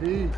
Peace.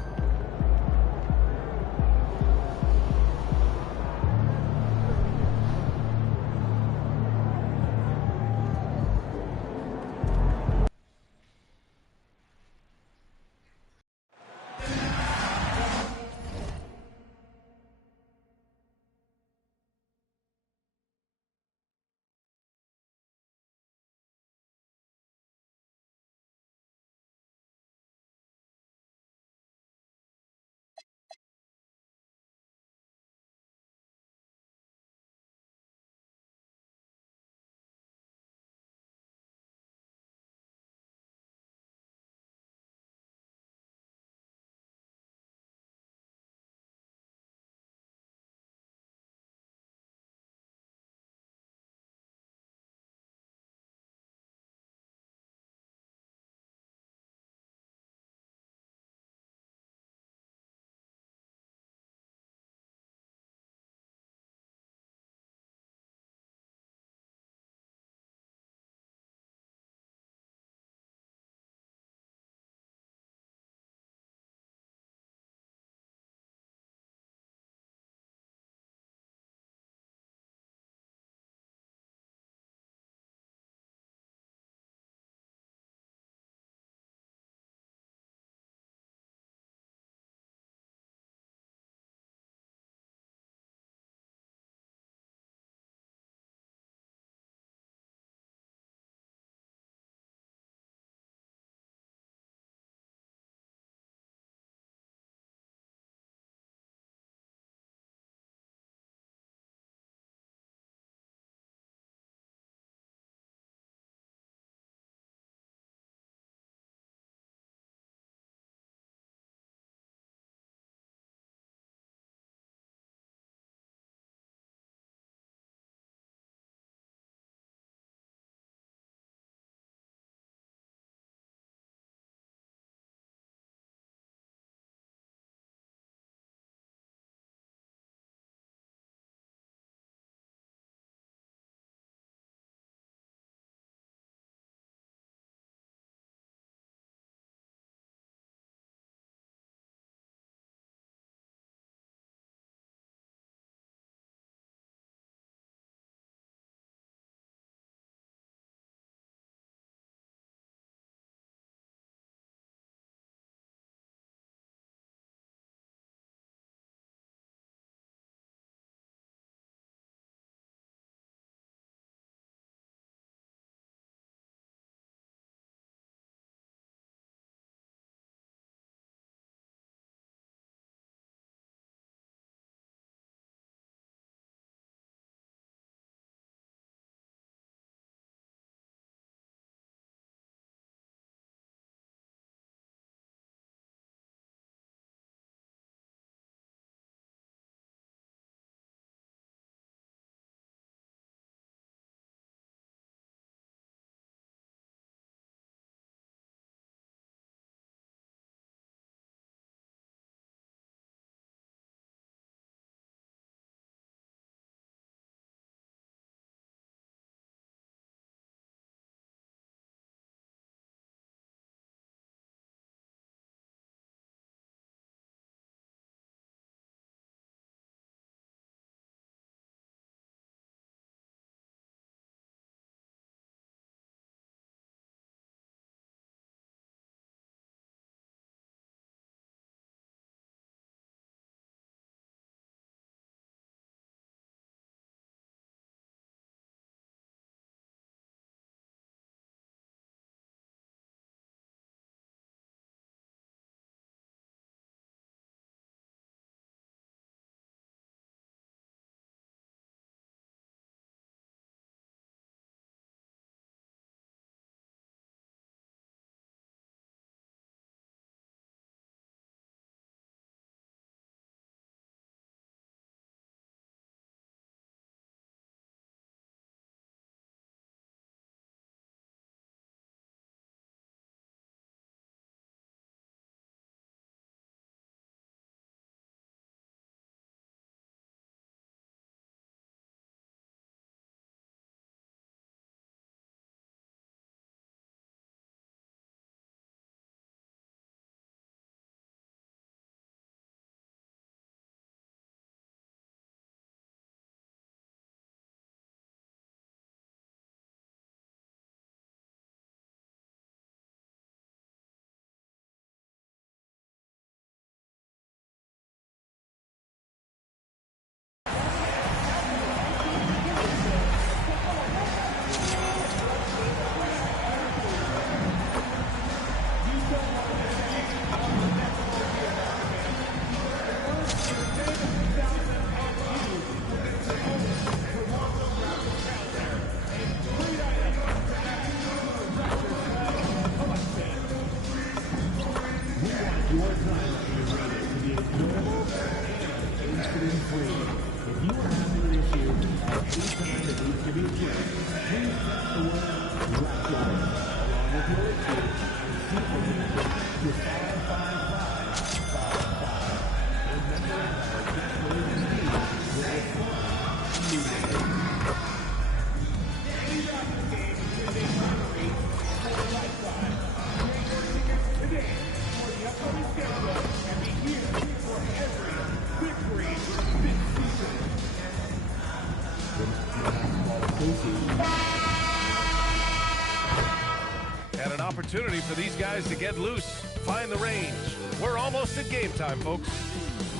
And an opportunity for these guys to get loose, find the range. We're almost at game time, folks.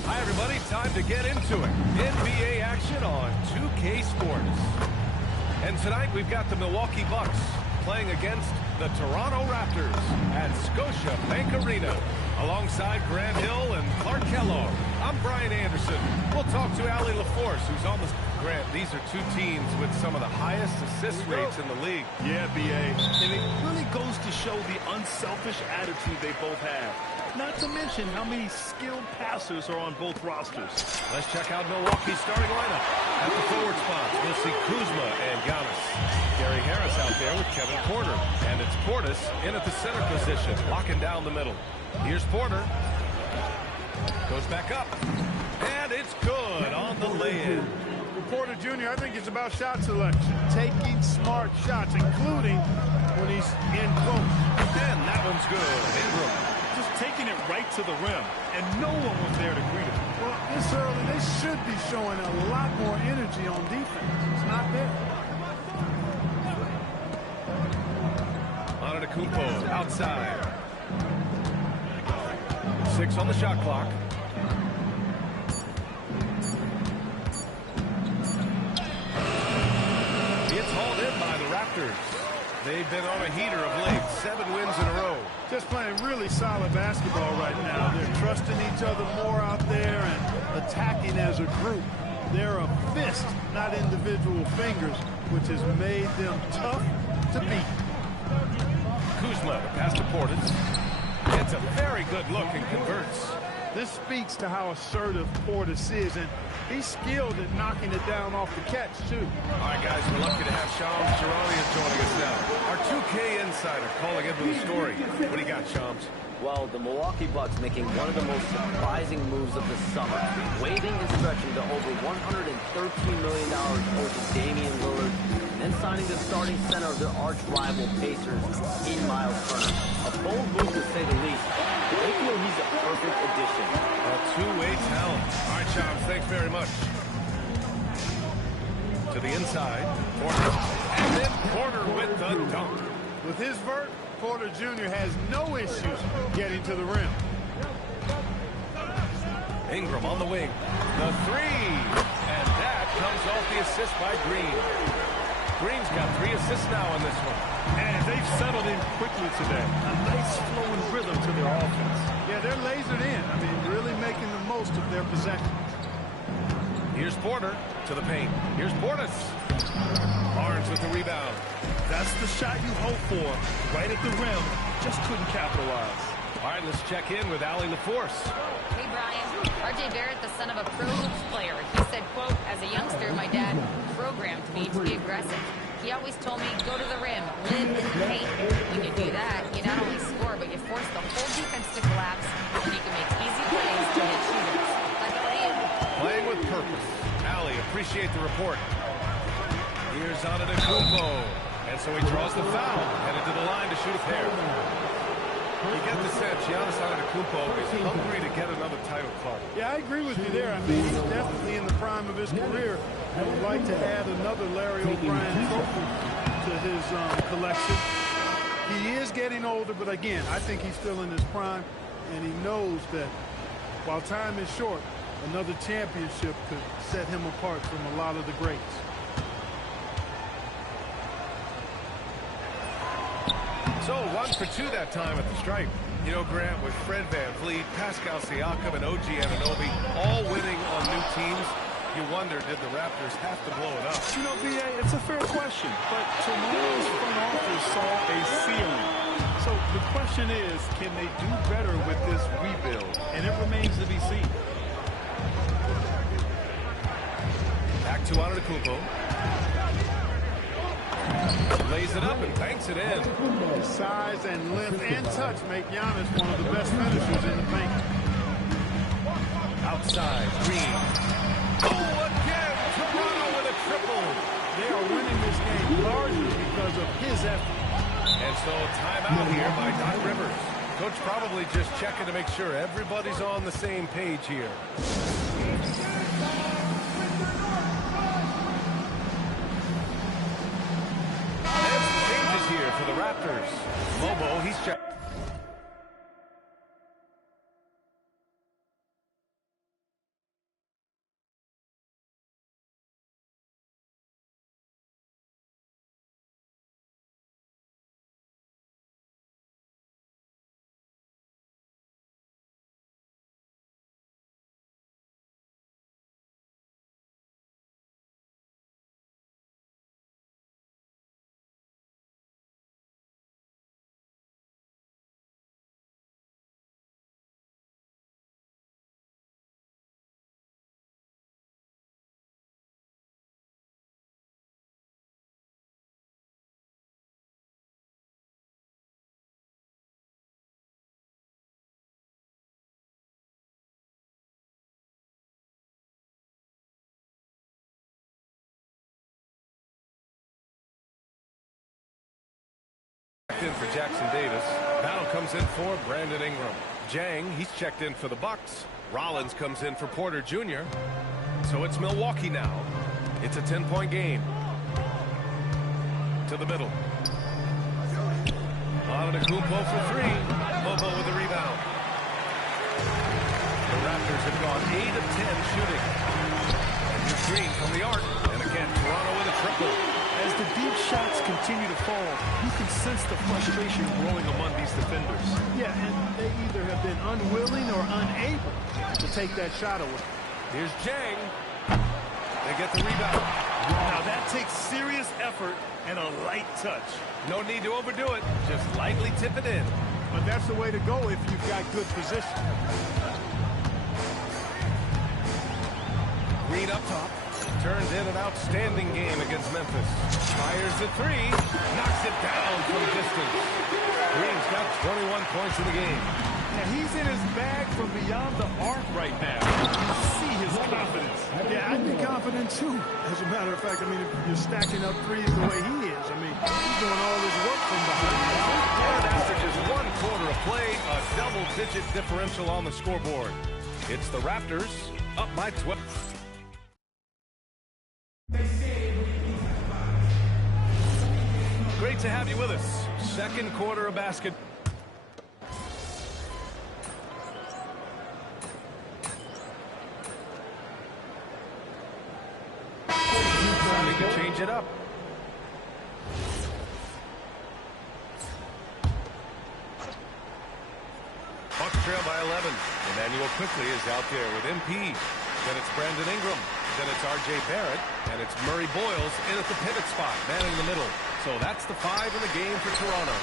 Hi, everybody. Time to get into it. NBA action on 2K Sports. And tonight we've got the Milwaukee Bucks playing against the Toronto Raptors at Scotiabank Arena. Alongside Grant Hill and Clark Kellogg, I'm Brian Anderson. We'll talk to Allie LaForce, who's on the... Grant, these are two teams with some of the highest assist rates in the league. Yeah, B.A. And it really goes to show the unselfish attitude they both have. Not to mention how many skilled passers are on both rosters. Let's check out Milwaukee's starting lineup. At the forward spots, we'll see Kuzma and Giannis. Gary Harris out there with Kevin Porter. And it's Portis in at the center position, locking down the middle. Here's Porter. Goes back up. And it's good on the lay-in. Porter Jr., I think it's about shot selection. Taking smart shots, including when he's in close. And that one's good. Ingram. Just taking it right to the rim, and no one was there to greet him. Well, this early, they should be showing a lot more energy on defense. It's not there. Antetokounmpo outside. 6 on the shot clock. It's hauled in by the Raptors. They've been on a heater of late. 7 wins in a row. Just playing really solid basketball right now. They're trusting each other more out there and attacking as a group. They're a fist, not individual fingers, which has made them tough to beat. Kuzma, the pass to Portis. It's a very good look and converts. This speaks to how assertive Portis is, and he's skilled at knocking it down off the catch, too. All right, guys, we're lucky to have Shams Charania joining us now. Our 2K insider calling into the story. What do you got, Shams? Well, the Milwaukee Bucks making one of the most surprising moves of the summer, waiving and stretching to over $113 million over Damian Lillard, and then signing the starting center of their arch rival Pacers in Miles Turner. A bold move to say the least. They feel he's a perfect addition. A two-way talent. All right, Shams, thanks very much. To the inside, Porter, and then Porter with the dunk. With his vert, Porter Jr. has no issues getting to the rim. Ingram on the wing. The three. And that comes off the assist by Green. Green's got 3 assists now in this one. And they've settled in quickly today. A nice flowing rhythm to their offense. Yeah, they're lasered in. I mean, really making the most of their possession. Here's Porter to the paint. Here's Portis. Barnes with the rebound. That's the shot you hope for. Right at the rim. Just couldn't capitalize. All right, let's check in with Allie LaForce. Hey, Brian. R.J. Barrett, the son of a Pro Hoops player. He said, quote, as a youngster, my dad programmed me to be aggressive. He always told me, go to the rim, live in the paint. When you do that, you not only score, but you force the whole defense to collapse, and you can make easy plays to hit shooters. Like playing. Playing with purpose. Allie, appreciate the report. Here's Antetokounmpo. And so he draws the foul, headed to the line to shoot a pair. You get the sense Giannis Antetokounmpo is hungry to get another title club. Yeah, I agree with you there. I mean, he's definitely in the prime of his career. I would like to add another Larry O'Brien trophy to his collection. He is getting older, but again, I think he's still in his prime, and he knows that while time is short, another championship could set him apart from a lot of the greats. So 1 for 2 that time at the stripe. You know, Grant, with Fred VanVleet, Pascal Siakam, and OG Anunoby all winning on new teams, you wonder, did the Raptors have to blow it up? You know, B.A., it's a fair question, but tomorrow's front office saw a ceiling. So the question is, can they do better with this rebuild? And it remains to be seen. Back to Antetokounmpo. Lays it up and banks it in. His size and length and touch make Giannis one of the best finishers in the paint. Outside, Green. Oh, again! Toronto with a triple. They are winning this game largely because of his effort. And so timeout here by Doc Rivers. Coach probably just checking to make sure everybody's on the same page here. And some changes here for the Raptors. Lobo, he's checked. In for Jackson Davis. Battle comes in for Brandon Ingram. Jang, he's checked in for the Bucks. Rollins comes in for Porter Jr. So it's Milwaukee now. It's a 10-point game. To the middle. Antetokounmpo for three. Lobo with the rebound. The Raptors have gone 8 of 10 shooting. And here's Green from the arc. And again, Toronto with a triple. As the deep shots continue to fall, you can sense the frustration growing among these defenders. Yeah, and they either have been unwilling or unable to take that shot away. Here's Jang. They get the rebound. Now that takes serious effort and a light touch. No need to overdo it. Just lightly tip it in. But that's the way to go if you've got good position. Green up top. Turns in an outstanding game against Memphis. Fires the three. Knocks it down from distance. Green's got 21 points in the game. Yeah, he's in his bag from beyond the arc right now. You can see his confidence. Yeah, I'd be confident too. As a matter of fact, I mean, if you're stacking up threes the way he is, I mean, he's doing all this work from behind. And after just 1 quarter of play, a double-digit differential on the scoreboard. It's the Raptors up by 12. Great to have you with us. Second quarter of basketball. Deciding to change it up. Bucks trail by 11. Emmanuel quickly is out there with MP. Then it's Brandon Ingram. Then it's R.J. Barrett. And it's Murray Boyles in at the pivot spot, manning the middle. So that's the 5 in the game for Toronto.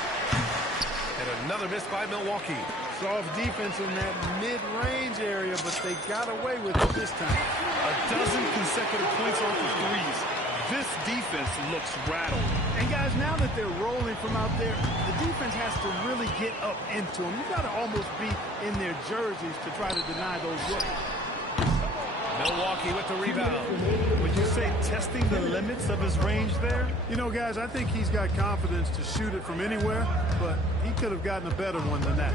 And another miss by Milwaukee. Soft defense in that mid-range area, but they got away with it this time. A dozen consecutive points off of threes. This defense looks rattled. And guys, now that they're rolling from out there, the defense has to really get up into them. You got to almost be in their jerseys to try to deny those looks. Milwaukee with the rebound. Would you say testing the limits of his range there? You know, guys, I think he's got confidence to shoot it from anywhere, but he could have gotten a better one than that.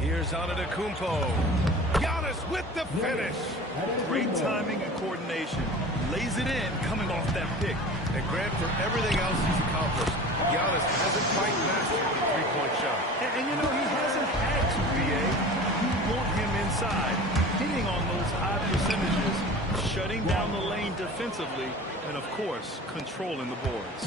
Here's Antetokounmpo. Giannis with the finish. Great timing and coordination. Lays it in coming off that pick. And Grant, for everything else he's accomplished, Giannis hasn't quite mastered the three-point shot. And you know, he hasn't had to, B.A. You want him inside, hitting on those high percentages, shutting down the lane defensively, and, of course, controlling the boards.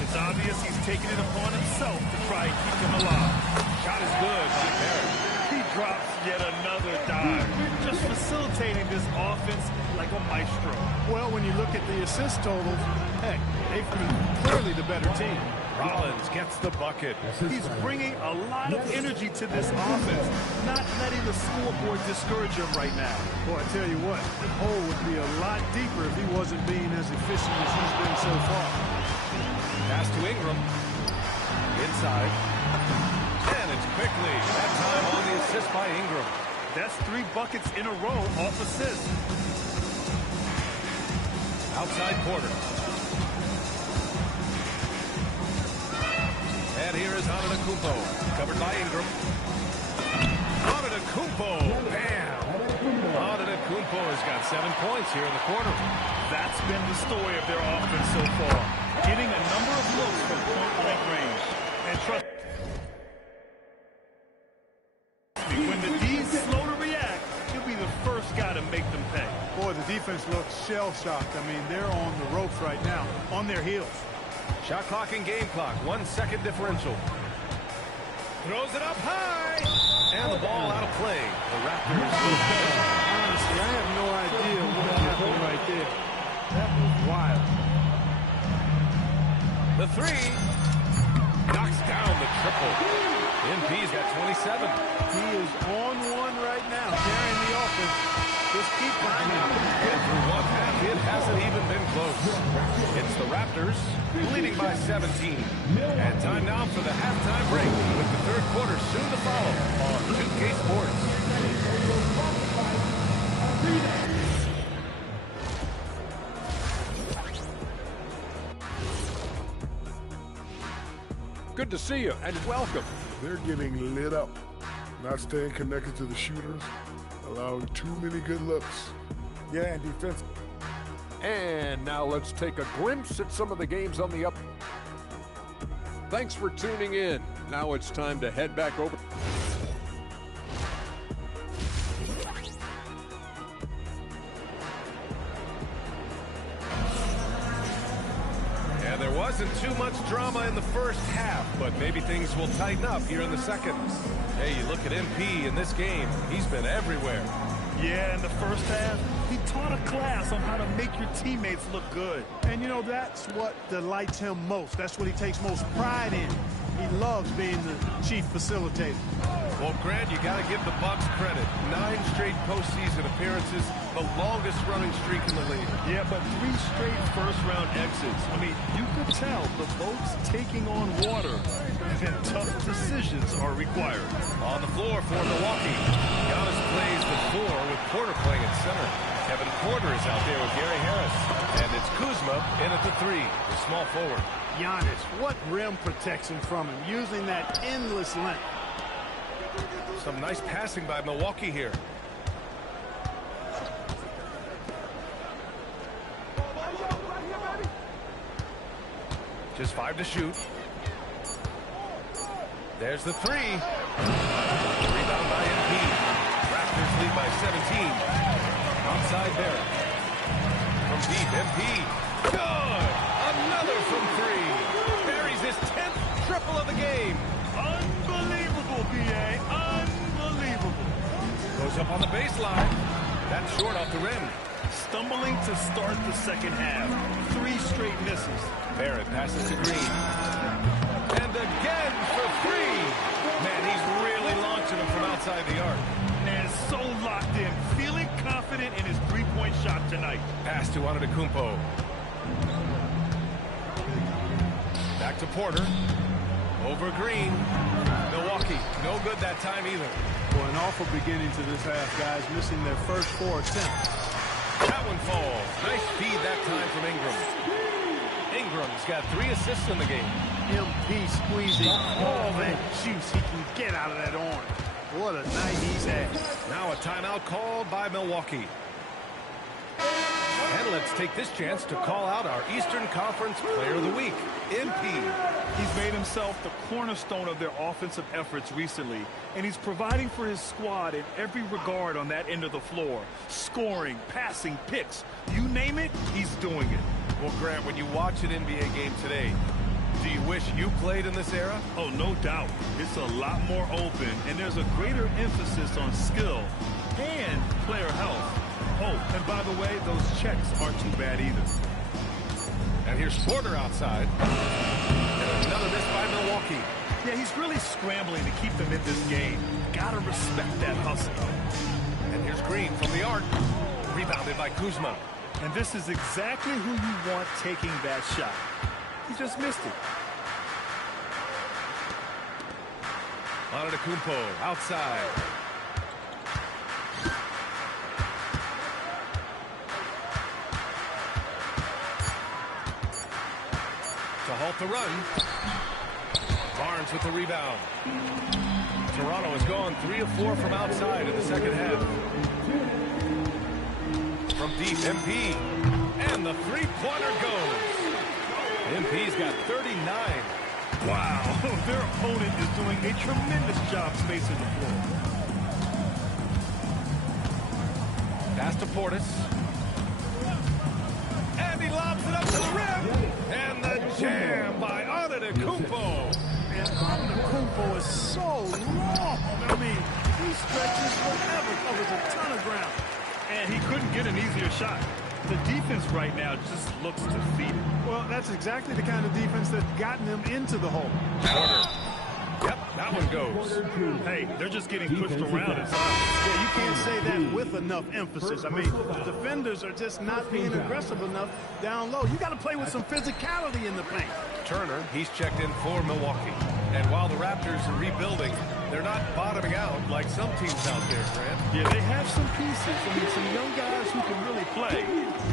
It's obvious he's taking it upon himself to try and keep them alive. Shot is good by Barrett. He drops yet another dive, just facilitating this offense like a maestro. Well, when you look at the assist totals, heck, they've been clearly the better team. Rollins gets the bucket. He's bringing a lot of energy to this offense, not letting the scoreboard discourage him right now. Boy, I tell you what, the hole would be a lot deeper if he wasn't being as efficient as he's been so far. Pass to Ingram. Inside. And it's quickly. That time on the assist by Ingram. That's 3 buckets in a row off assist. Outside Porter. And here is Antetokounmpo. Covered by Ingram. Antetokounmpo. Bam! Antetokounmpo has got 7 points here in the quarter. That's been the story of their offense so far. Getting a number of looks from point-blank range. And trust me, when the D's slow to react, he'll be the first guy to make them pay. Boy, the defense looks shell-shocked. I mean, they're on the ropes right now, on their heels. Shot clock and game clock. 1 second differential. Throws it up high. And the ball out of play. The Raptors. Honestly, I have no idea what happened right there. That was wild. The 3. Knocks down the triple. MP's got 27. He is on one right now, carrying the offense. Just keep climbing. And through 1 half, it hasn't even been close. It's the Raptors leading by 17. And time now for the halftime break, with the third quarter soon to follow on 2K Sports. Good to see you, and welcome. They're getting lit up, not staying connected to the shooters, allowing too many good looks. Yeah, and defense. And now let's take a glimpse at some of the games on the up. Thanks for tuning in. Now it's time to head back over. And there wasn't too much drama in the first half, but maybe things will tighten up here in the second. Hey, you look at MP in this game. He's been everywhere. Yeah, in the first half, he taught a class on how to make your teammates look good. And, you know, that's what delights him most. That's what he takes most pride in. He loves being the chief facilitator. Well, Grant, you got to give the Bucks credit. 9 straight postseason appearances, the longest running streak in the league. Yeah, but 3 straight first-round exits. I mean, you could tell the boat's taking on water, and tough decisions are required. On the floor for Milwaukee. Giannis plays the 4 with Porter playing at center. Kevin Porter is out there with Gary Harris. And it's Kuzma in at the 3, the small forward. Giannis, what rim protection from him, using that endless length. Some nice passing by Milwaukee here. Just 5 to shoot. There's the 3. Rebound by MP. Raptors lead by 17. Outside Barrett. From deep, MP. Good! Another from 3. Buries his 10th triple of the game. Unbelievable, B.A. Unbelievable. Goes up on the baseline. That's short off the rim. Stumbling to start the second half. 3 straight misses. Barrett passes to Green. And again for 3. Man, he's really launching him from outside the arc. And so locked in, feeling confident in his 3-point shot tonight. Pass to Antetokounmpo. Back to Porter. Over Green. Milwaukee, no good that time either. Well, an awful beginning to this half, guys, missing their first 4 attempts. That one falls. Nice feed that time from Ingram. Ingram's got 3 assists in the game. MP squeezing all that juice he can get out of that orange. What a night he's had. Now a timeout called by Milwaukee. And let's take this chance to call out our Eastern Conference Player of the Week, MP. He's made himself the cornerstone of their offensive efforts recently, and he's providing for his squad in every regard on that end of the floor. Scoring, passing, picks, you name it, he's doing it. Well, Grant, when you watch an NBA game today, do you wish you played in this era? Oh, no doubt. It's a lot more open, and there's a greater emphasis on skill and player health. Oh, and by the way, those checks aren't too bad either. And here's Porter outside. And another miss by Milwaukee. Yeah, he's really scrambling to keep them in this game. Gotta respect that hustle. And here's Green from the arc. Rebounded by Kuzma. And this is exactly who you want taking that shot. He just missed it. Antetokounmpo outside. To halt the run. Barnes with the rebound. Toronto has gone 3 of 4 from outside in the second half. From deep, MP. And the three-pointer goes. MP's got 39. Wow, their opponent is doing a tremendous job spacing the floor. Pass to Portis. And he lobs it up to the rim. And the jam by Antetokounmpo. And Antetokounmpo is so long. I mean, he stretches forever, covers a ton of ground. And he couldn't get an easier shot. The defense right now just looks defeated. Well, that's exactly the kind of defense that's gotten them into the hole. Porter. Yep, that one goes. Hey, they're just getting pushed around inside. Yeah, you can't say that with enough emphasis. I mean, the defenders are just not being aggressive enough down low. You got to play with some physicality in the paint. Turner, he's checked in for Milwaukee. And while the Raptors are rebuilding, they're not bottoming out like some teams out there, Grant. Yeah, they have some pieces. I mean, some young guys who can really play.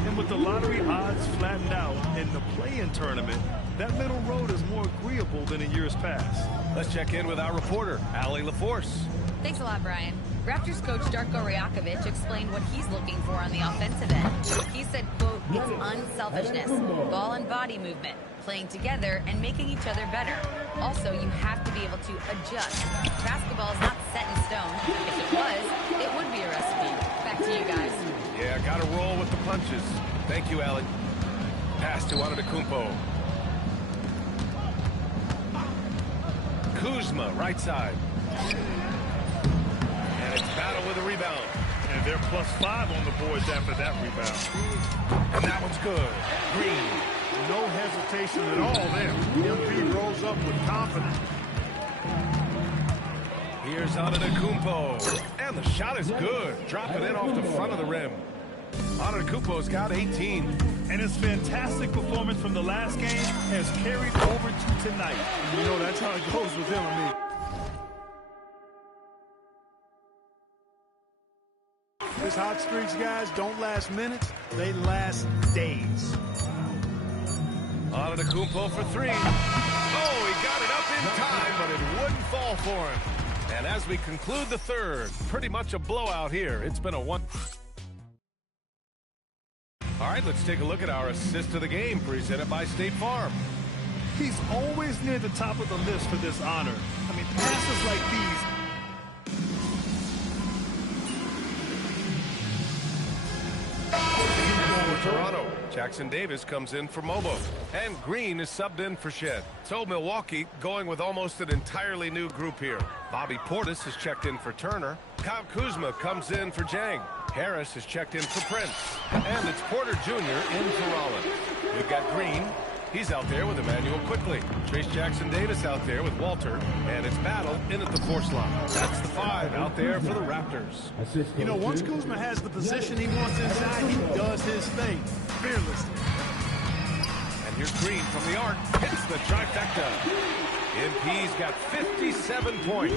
And with the lottery odds flattened out in the play-in tournament, that middle road is more agreeable than in years past. Let's check in with our reporter, Allie LaForce. Thanks a lot, Brian. Raptors coach Darko Rajakovic explained what he's looking for on the offensive end. He said, quote, it's unselfishness, ball and body movement, playing together and making each other better. Also, you have to be able to adjust. Basketball is not set in stone. If it was, it would be a recipe. Back to you guys. Yeah, got to roll with the punches. Thank you, Allie. Pass to Antetokounmpo. Kuzma, right side. And it's Battle with a rebound. And they're +5 on the boards after that rebound. And that one's good. Green. No hesitation at all there. MP rolls up with confidence. Here's Antetokounmpo. And the shot is good. Dropping in off the front of the rim. Antetokounmpo's got 18. And his fantastic performance from the last game has carried over to tonight. You know, that's how it goes with him. I mean, his hot streaks, guys, don't last minutes. They last days. Antetokounmpo for 3. Oh, he got it up in time, but it wouldn't fall for him. And as we conclude the third, pretty much a blowout here. It's been a one. All right, let's take a look at our assist of the game presented by State Farm. He's always near the top of the list for this honor. I mean, passes like these. For Toronto, Jackson Davis comes in for Mobo. And Green is subbed in for Shed. So Milwaukee going with almost an entirely new group here. Bobby Portis has checked in for Turner. Kyle Kuzma comes in for Jang. Harris has checked in for Prince. And it's Porter Jr. in for Rollins. We've got Green. He's out there with Emmanuel Quickly. Trace Jackson Davis out there with Walter. And it's Battle in at the 4 slot. That's the 5 out there for the Raptors. You know, once Kuzma has the position he wants inside, he does his thing fearlessly. And here's Green from the arc. Hits the trifecta. MP's got 57 points.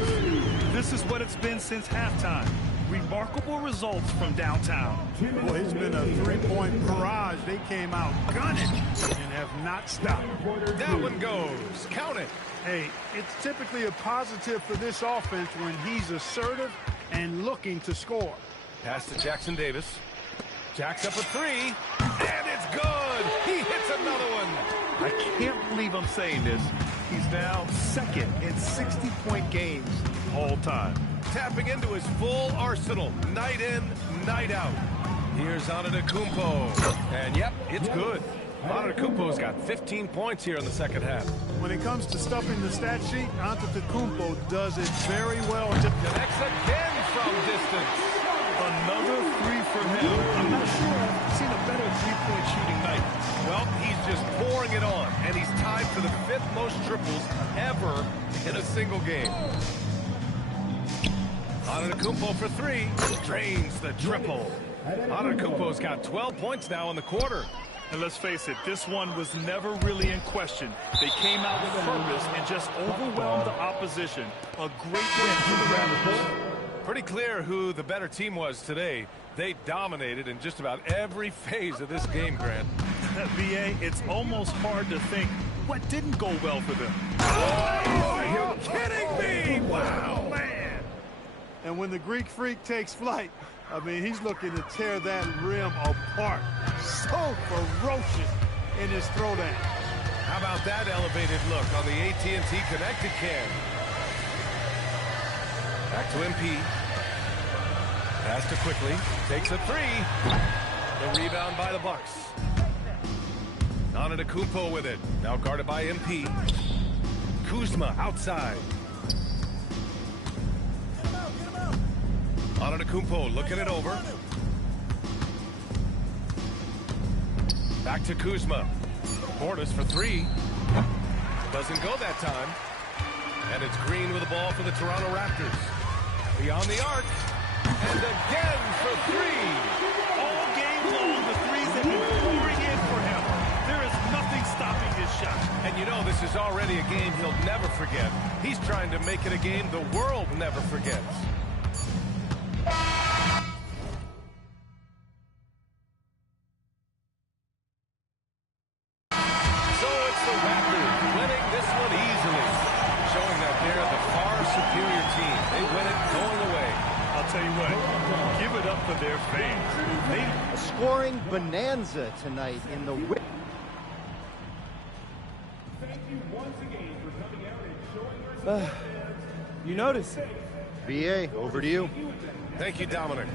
This is what it's been since halftime. Remarkable results from downtown. Boy, it's been a three-point barrage. They came out gunning and have not stopped. That one goes. Count it. Hey, it's typically a positive for this offense when he's assertive and looking to score. Pass to Jackson Davis. Jack's up a 3. And it's good. He hits another one. I can't believe I'm saying this. He's now second in 60-point games all time. Tapping into his full arsenal, night in, night out. Here's Antetokounmpo. And yep, it's good. Antetokounmpo's got 15 points here in the second half. When it comes to stuffing the stat sheet, Antetokounmpo does it very well. Connects again from distance. Another 3 for him. I'm not sure I've seen a better three-point shooting night. Well, he's just pouring it on, and he's tied for the 5th most triples ever in a single game. Antetokounmpo for 3, drains the triple. Antetokounmpo's got 12 points now in the quarter. And let's face it, this one was never really in question. They came out with purpose and just overwhelmed the opposition. A great win for the Raptors. Pretty clear who the better team was today. They dominated in just about every phase of this game, Grant. VA, it's almost hard to think what didn't go well for them. Oh, are you kidding me? Wow, man. And when the Greek Freak takes flight, I mean, he's looking to tear that rim apart. So ferocious in his throwdown. How about that elevated look on the AT&T connected cam? Back to MP. Pass to Quickly. Takes a 3. The rebound by the Bucks. Antetokounmpo with it. Now guarded by MP. Kuzma outside. Antetokounmpo looking it over. Back to Kuzma. Portis for 3. Doesn't go that time. And it's Green with the ball for the Toronto Raptors. Beyond the arc. And again for 3. All game long, the threes have been pouring in for him. There is nothing stopping his shot. And you know this is already a game he'll never forget. He's trying to make it a game the world never forgets. So it's the Raptors winning this one easily, showing that they're the far superior team. They win it going away. I'll tell you what, give it up for their fans. A scoring bonanza tonight in the win. You notice it. VA, over to you. Thank you, Dominic.